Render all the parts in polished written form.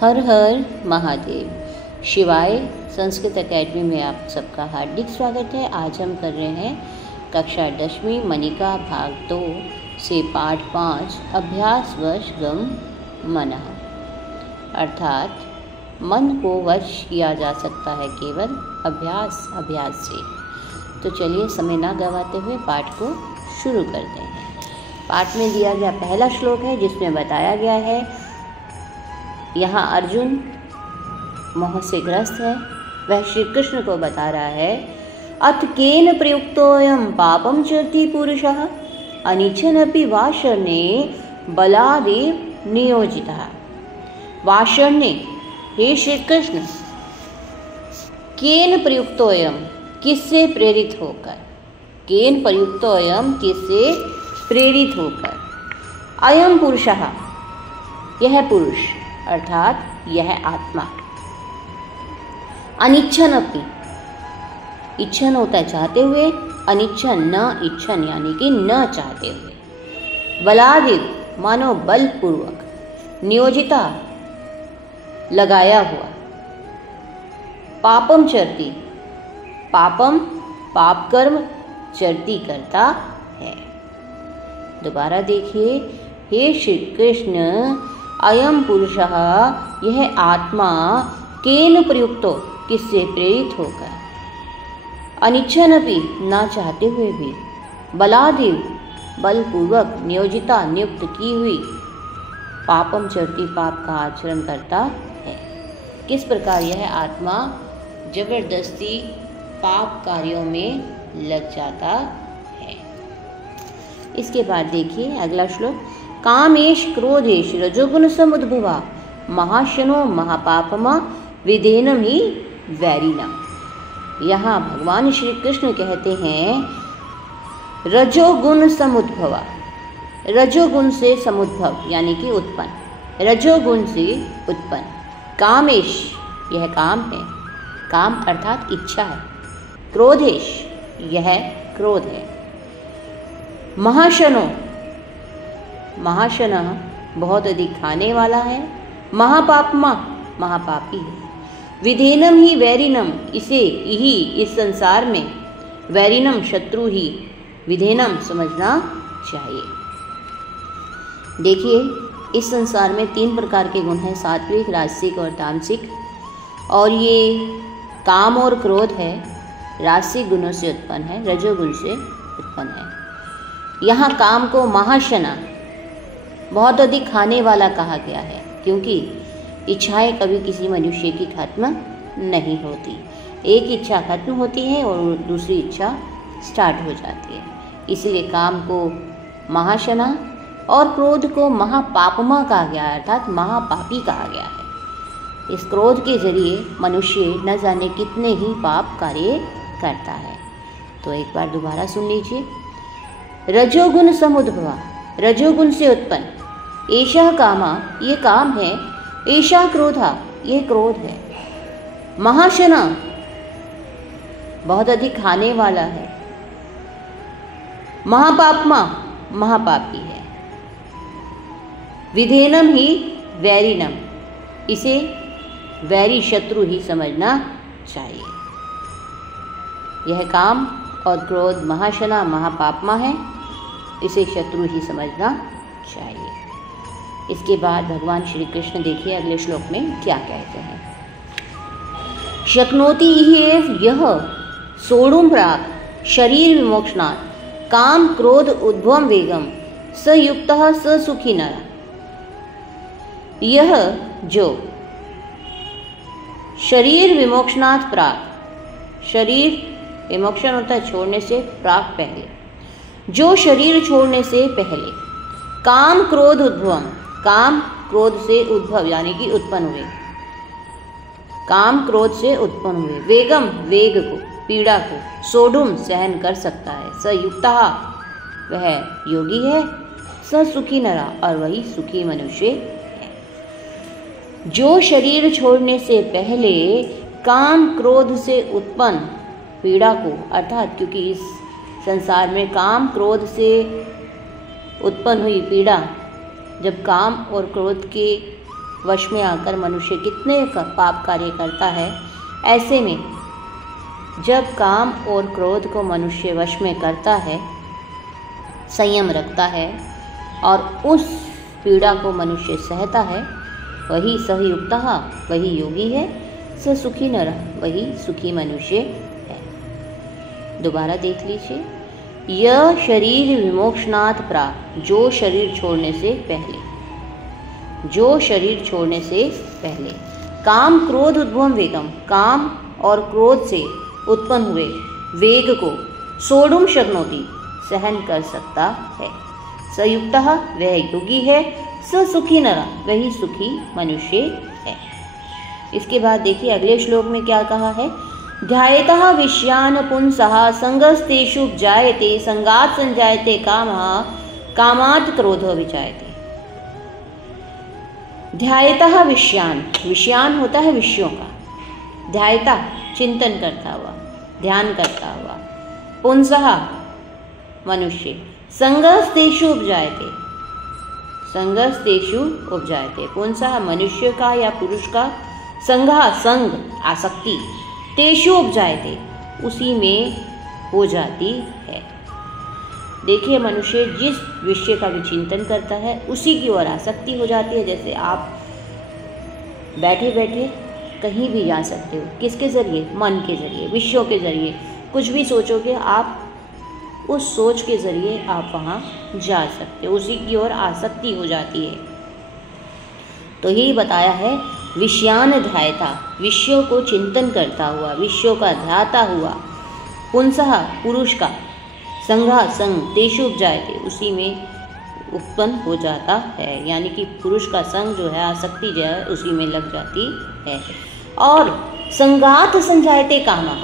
हर हर महादेव। शिवाय संस्कृत एकेडमी में आप सबका हार्दिक स्वागत है। आज हम कर रहे हैं कक्षा 10वीं मनिका भाग 2 से पाठ 5 अभ्यास वश गम मनः, अर्थात मन को वश किया जा सकता है केवल अभ्यास से। तो चलिए समय ना गवाते हुए पाठ को शुरू करते हैं। पाठ में दिया गया पहला श्लोक है जिसमें बताया गया है, यहाँ अर्जुन मोह से ग्रस्त है। वह श्री कृष्ण को बता रहा है, अथ केन प्रयुक्तोऽयं पापं चरति पुरुषः अनिच्छन्नपि वाषर्णे बलादेव नियोजितः। वाषर्णे, हे श्री कृष्ण, केन प्रयुक्तोऽयं, किससे प्रेरित होकर, केन प्रयुक्तोऽयं, किससे प्रेरित होकर, अयं पुरुषः, यह पुरुष अर्थात यह आत्मा, अनिच्छन अपि, इच्छन होता है चाहते हुए, अनिच्छन न इच्छन यानी कि न चाहते हुए, बलादिव मानो बलपूर्वक, नियोजिता लगाया हुआ, पापम चरती, पापम पाप कर्म, चरती करता है। दोबारा देखिए, हे श्री कृष्ण, अयम पुरुषः, यह आत्मा, केन प्रयुक्तो, किससे प्रेरित होकर, अनिच्छन्नपि ना चाहते हुए भी, बलादिव बलपूर्वक, नियोजिता नियुक्त की हुई, पापम चरती पाप का आचरण करता है। किस प्रकार यह आत्मा जबरदस्ती पाप कार्यों में लग जाता है। इसके बाद देखिए अगला श्लोक, कामेश क्रोधेश रजोगुण समुद्भवा महाशनो महापापमा विधेनम ही वैरिना। यहाँ भगवान श्री कृष्ण कहते हैं, रजोगुण समुद्भवा, रजोगुण से समुद्भव यानी कि उत्पन्न, रजोगुण से उत्पन्न, कामेश, यह काम है, काम अर्थात इच्छा है, क्रोधेश, यह क्रोध है, महाशनो, महाशन बहुत अधिक खाने वाला है, महापापमा महापापी है, विधेनम ही वैरिनम, इसे ही इस संसार में, वैरिनम शत्रु ही, विधेनम समझना चाहिए। देखिए इस संसार में 3 प्रकार के गुण हैं, सात्विक, राजसिक और तामसिक, और ये काम और क्रोध है राजसिक गुणों से उत्पन्न है, रजोगुण से उत्पन्न है। यहाँ काम को महाशना, बहुत अधिक खाने वाला कहा गया है, क्योंकि इच्छाएं कभी किसी मनुष्य की खत्म नहीं होती। एक इच्छा खत्म होती है और दूसरी इच्छा स्टार्ट हो जाती है, इसलिए काम को महाशना और क्रोध को महापापमा कहा गया है, अर्थात महापापी कहा गया है। इस क्रोध के जरिए मनुष्य न जाने कितने ही पाप कार्य करता है। तो एक बार दोबारा सुन लीजिए, रजोगुण समुद्भवा, रजोगुण से उत्पन्न, एषः कामा, ये काम है, एषः क्रोधा, ये क्रोध है, महाशना, बहुत अधिक खाने वाला है, महापापमा, महापापी है, विधेनम ही वैरिनम, इसे वैरी शत्रु ही समझना चाहिए। यह काम और क्रोध महाशना महापापमा है, इसे शत्रु ही समझना चाहिए। इसके बाद भगवान श्री कृष्ण देखिए अगले श्लोक में क्या कहते हैं, शक्नोति ह्येव यः सोढुं प्राक् शरीर विमोक्षणात् काम क्रोध उद्भवं वेगम स युक्तः स सुखी नरः। यह जो शरीर विमोक्षणात् प्राक्, शरीर विमोक्षण होता है छोड़ने से, प्राक् पहले, जो शरीर छोड़ने से पहले, काम क्रोध उद्भवम, काम क्रोध से उद्भव यानी कि उत्पन्न हुए, काम क्रोध से उत्पन्न हुए, वेगम वेग को, पीड़ा को, सोढुम सहन कर सकता है, स युक्तः वह योगी है, स सुखी नरा और वही सुखी मनुष्य है। जो शरीर छोड़ने से पहले काम क्रोध से उत्पन्न पीड़ा को, अर्थात क्योंकि इस संसार में काम क्रोध से उत्पन्न हुई पीड़ा, जब काम और क्रोध के वश में आकर मनुष्य कितने पाप कार्य करता है। ऐसे में जब काम और क्रोध को मनुष्य वश में करता है, संयम रखता है और उस पीड़ा को मनुष्य सहता है, वही सहयुक्तः, वही योगी है। स सुखी नर, वही सुखी मनुष्य है। दोबारा देख लीजिए। यह शरीर विमोक्षणात् प्राक्, जो शरीर छोड़ने से पहले, जो शरीर छोड़ने से पहले, काम क्रोध उद्भवम वेगम, काम और क्रोध से उत्पन्न हुए वेग को सोढ़ुम शक्नोति, सहन कर सकता है। सयुक्तः, वह योगी है। स सुखी नर, वही सुखी मनुष्य है। इसके बाद देखिए अगले श्लोक में क्या कहा है। ध्यायतः विषयान् पुंसः संगस्तेषु उपजायते, संगात् संजायते कामः, कामात् क्रोधो विजायते। ध्यायतः विषयान्, विषयान् होता है विषयों का, ध्यायता चिंतन करता हुआ, ध्यान करता हुआ, पुंसः मनुष्य, संगस्तेषु उपजायते, संगस्तेषु उपजायते, पुंसः मनुष्य का या पुरुष का, संगः संग आसक्ति, तेषु उपजायते उसी में हो जाती है। देखिए मनुष्य जिस विषय का भी चिंतन करता है उसी की ओर आसक्ति हो जाती है। जैसे आप बैठे बैठे कहीं भी जा सकते हो, किसके ज़रिए, मन के ज़रिए, विषयों के ज़रिए, कुछ भी सोचोगे आप, उस सोच के ज़रिए आप वहाँ जा सकते हो, उसी की ओर आसक्ति हो जाती है। तो यही बताया है विषयान ध्यायता, विषयों को चिंतन करता हुआ, विषयों का ध्याता हुआ, पुंसः पुरुष का, संघा संग, तेषु उपजायते उसी में उत्पन्न हो जाता है। यानी कि पुरुष का संग जो है, आसक्ति जो है उसी में लग जाती है। और संगात संजायते कामः,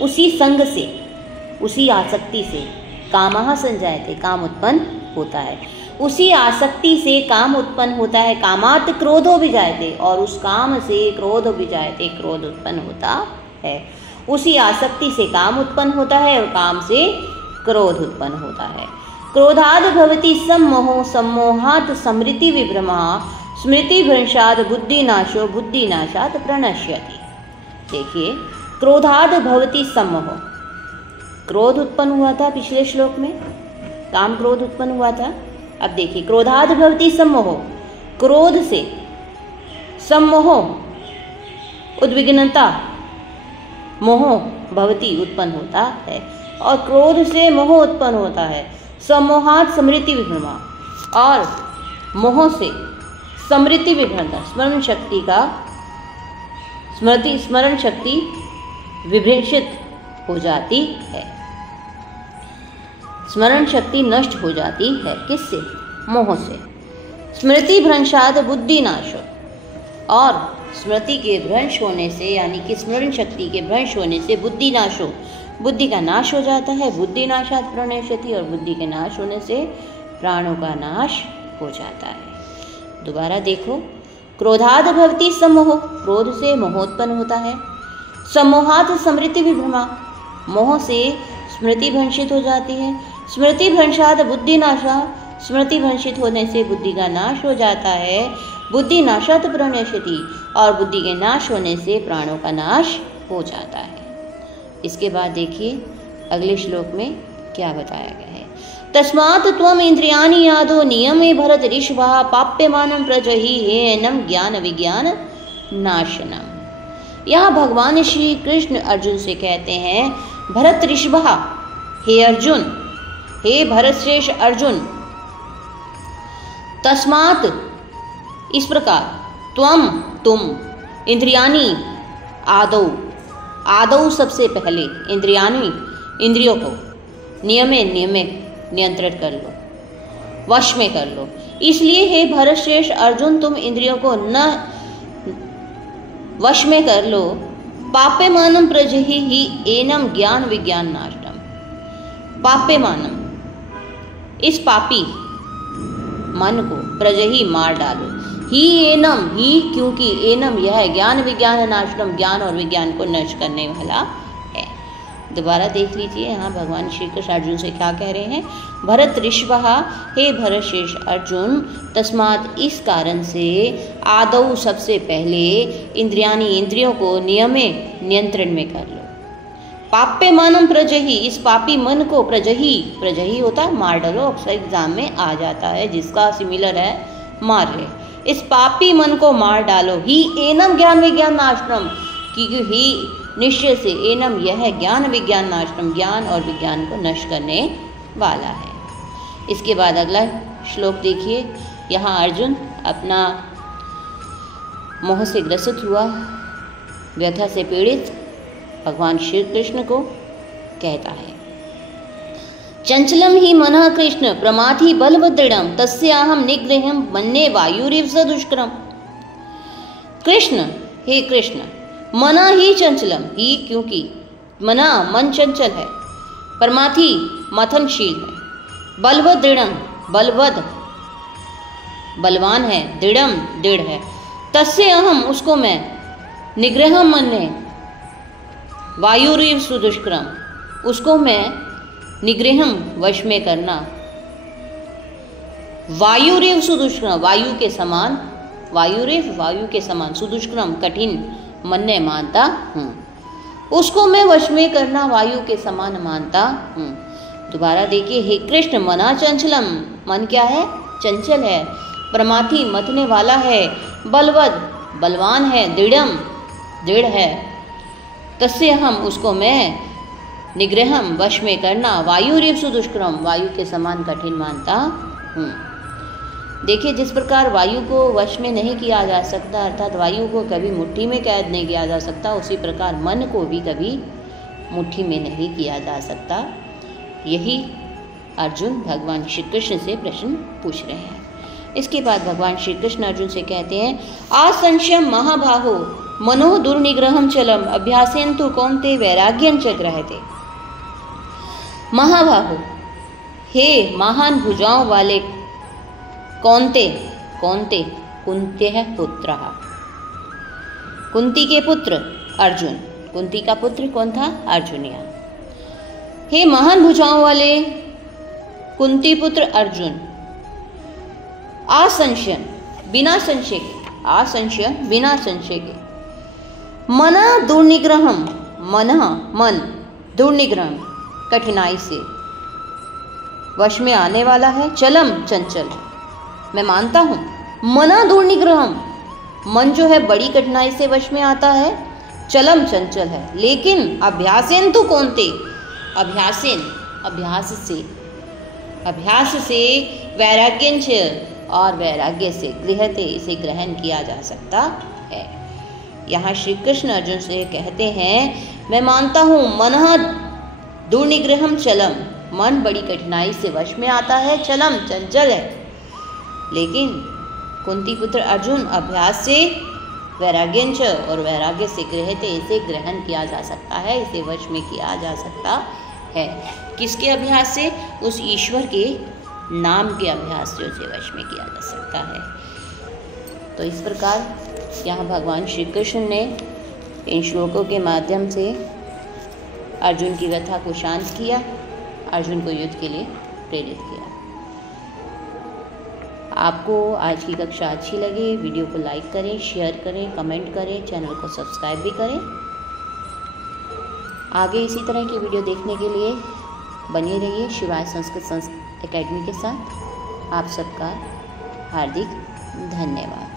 उसी संग से, उसी आसक्ति से कामः संजायते, काम उत्पन्न होता है, उसी आसक्ति से काम उत्पन्न होता है। कामात् क्रोधो विजायते, और उस काम से क्रोध विजायते, क्रोध उत्पन्न होता है। उसी आसक्ति से काम उत्पन्न होता है और काम से क्रोध उत्पन्न होता है। क्रोधाद् भवति सम्मोहो, सम्मोहात् स्मृति विभ्रमः, स्मृति भ्रंशात् बुद्धिनाशो, बुद्धिनाशात् प्रणश्यति। देखिए क्रोधाद् भवति सम्मोह, क्रोध उत्पन्न हुआ था पिछले श्लोक में, काम क्रोध उत्पन्न हुआ था। अब देखिए क्रोधाद् भवति सम्मोह, क्रोध से सम्मोह उद्विग्नता, मोह भवति उत्पन्न होता है, और क्रोध से मोह उत्पन्न होता है। सम्मोहात् स्मृति विभ्रमा, और मोह से स्मृति विभ्रमता, स्मरण शक्ति का, स्मरण शक्ति विभ्रंशित हो जाती है, स्मरण शक्ति नष्ट हो जाती है। किससे? मोह से। स्मृति भ्रंशाद बुद्धि नाश, और स्मृति के भ्रंश होने से, यानी कि स्मरण शक्ति के भ्रंश होने से बुद्धि नाश हो, बुद्धि का नाश हो जाता है। बुद्धि नाशात प्रणश्यति, और बुद्धि के नाश होने से प्राणों का नाश हो जाता है। दोबारा देखो, क्रोधाद भवति सम्मोह, क्रोध से मोह उत्पन्न होता है। सम्मोहात स्मृति विभ्रमा, मोह से स्मृति भ्रंशित हो जाती है। स्मृति भ्रंशात बुद्धि नाशा, स्मृति भ्रंशित होने से बुद्धि का नाश हो जाता है। बुद्धि नाशात प्रणश्यति, और बुद्धि के नाश होने से प्राणों का नाश हो जाता है। इसके बाद देखिए अगले श्लोक में क्या बताया गया है। तस्मात् त्वम इंद्रियाणि यादो नियमे भरत ऋषभः, पाप्यमानं प्रजहि हेयनं ज्ञान विज्ञान नाशनम। यहाँ भगवान श्री कृष्ण अर्जुन से कहते हैं, भरत ऋषभः, हे अर्जुन, हे भरत श्रेष्ठ अर्जुन, तस्मात् इस प्रकार, त्वम तुम, इंद्रियाणि आदौ, आदौ सबसे पहले, इंद्रियाणि इंद्रियों को, नियमे नियंत्रित कर लो, वश में कर लो। इसलिए हे भरत श्रेष्ठ अर्जुन, तुम इंद्रियों को न वश में कर लो। पाप्यमानम प्रजहि ही एनम ज्ञान विज्ञान नाशनम। पाप्यमानम, इस पापी मन को, प्रजहि मार डालो। ही एनम, ही क्योंकि, एनम यह ज्ञान विज्ञान नाशनम, ज्ञान और विज्ञान को नष्ट करने वाला है। दोबारा देख लीजिए यहाँ भगवान श्री कृष्ण अर्जुन से क्या कह रहे हैं। भरत ऋषभः, हे भरत श्रेष्ठ अर्जुन, तस्मात् इस कारण से आदौ सबसे पहले इंद्रियाणि इंद्रियों को नियंत्रण में कर लो। पाप्य मनम प्रजहि, इस पापी मन को प्रजहि होता है मार डालो, अक्सर एग्जाम में आ जाता है, जिसका सिमिलर है मार ले। इस पापी मन को मार डालो। ही एनम ज्ञान विज्ञान नाशनम, क्योंकि ही निश्चय से एनम यह ज्ञान विज्ञान नाशनम, ज्ञान और विज्ञान को नष्ट करने वाला है। इसके बाद अगला श्लोक देखिए। यहाँ अर्जुन अपना मोह से ग्रसित हुआ, व्यथा से पीड़ित भगवान श्री कृष्ण को कहता है, चंचलम ही मनः कृष्ण प्रमाथि बलवदृढ़म तस्याहम निग्रहम मन्ये वायुरिव स दुष्करम। कृष्ण, हे कृष्ण, मना ही चंचलम, ही क्योंकि मना मन चंचल है, परमाथि मथनशील है, बलवद दृढ़म बलवद बलवान है, दृढ़म दृढ़ है, तस्य अहम उसको मैं, निग्रहम मन्ये वायुरिव सुदुष्करम उसको मैं निग्रहम वश में करना, वायुरिव सुदुष्करम वायु के समान, वायुरिव वायु के समान, सुदुष्करम कठिन मन्ने मानता हूँ, उसको मैं वश में करना वायु के समान मानता हूँ। दोबारा देखिए, हे कृष्ण मना चंचलम, मन क्या है, चंचल है, प्रमाथि मतने वाला है, बलवद बलवान है, दृढ़म दृढ़ है, तस्य हम उसको मैं, निग्रहम वश में करना, वायुरिव सुदुष्करम वायु के समान कठिन मानता हूँ। देखिए, जिस प्रकार वायु को वश में नहीं किया जा सकता, अर्थात वायु को कभी मुट्ठी में कैद नहीं किया जा सकता, उसी प्रकार मन को भी कभी मुट्ठी में नहीं किया जा सकता। यही अर्जुन भगवान श्री कृष्ण से प्रश्न पूछ रहे हैं। इसके बाद भगवान श्री कृष्ण अर्जुन से कहते हैं, असंशयम महाबाहो मनो दुर्निग्रहम चलम अभ्यासेन्तु कौन्ते वैराग्यं च गृह्यते। महाबाहो, हे महान भुजाओं वाले कौन्ते, कौन्ते कुंते है पुत्र, कुंती के पुत्र अर्जुन, कुंती का पुत्र कौन था, अर्जुन। हे महान भुजाओं वाले कुंती पुत्र अर्जुन, असंशयन बिना संशय के, असंशयन बिना संशय के, मना दुर्निग्रहम मन दुर्निग्रहम कठिनाई से वश में आने वाला है, चलम चंचल, मैं मानता हूँ, मना दुर्निग्रहम मन जो है बड़ी कठिनाई से वश में आता है, चलम चंचल है, लेकिन अभ्यासेन तो कौनते, अभ्यासेन अभ्यास से वैराग्यंच और वैराग्य से गृह्यते इसे ग्रहण किया जा सकता है। यहाँ श्री कृष्ण अर्जुन से कहते हैं, मैं मानता हूँ मनः दुर्निग्रहम चलम, मन बड़ी कठिनाई से वश में आता है, चलम चंचल है, लेकिन कुंती पुत्र अर्जुन अभ्यास से वैराग्यंच और वैराग्य से गृह्यते इसे ग्रहण किया जा सकता है, इसे वश में किया जा सकता है। किसके अभ्यास से, उस ईश्वर के नाम के अभ्यास से उसे वश में किया जा सकता है। तो इस प्रकार यहाँ भगवान श्री कृष्ण ने इन श्लोकों के माध्यम से अर्जुन की व्यथा को शांत किया, अर्जुन को युद्ध के लिए प्रेरित किया। आपको आज की कक्षा अच्छी लगी, वीडियो को लाइक करें, शेयर करें, कमेंट करें, चैनल को सब्सक्राइब भी करें। आगे इसी तरह की वीडियो देखने के लिए बने रहिए शिवाय संस्कृत एकेडमी के साथ। आप सबका हार्दिक धन्यवाद।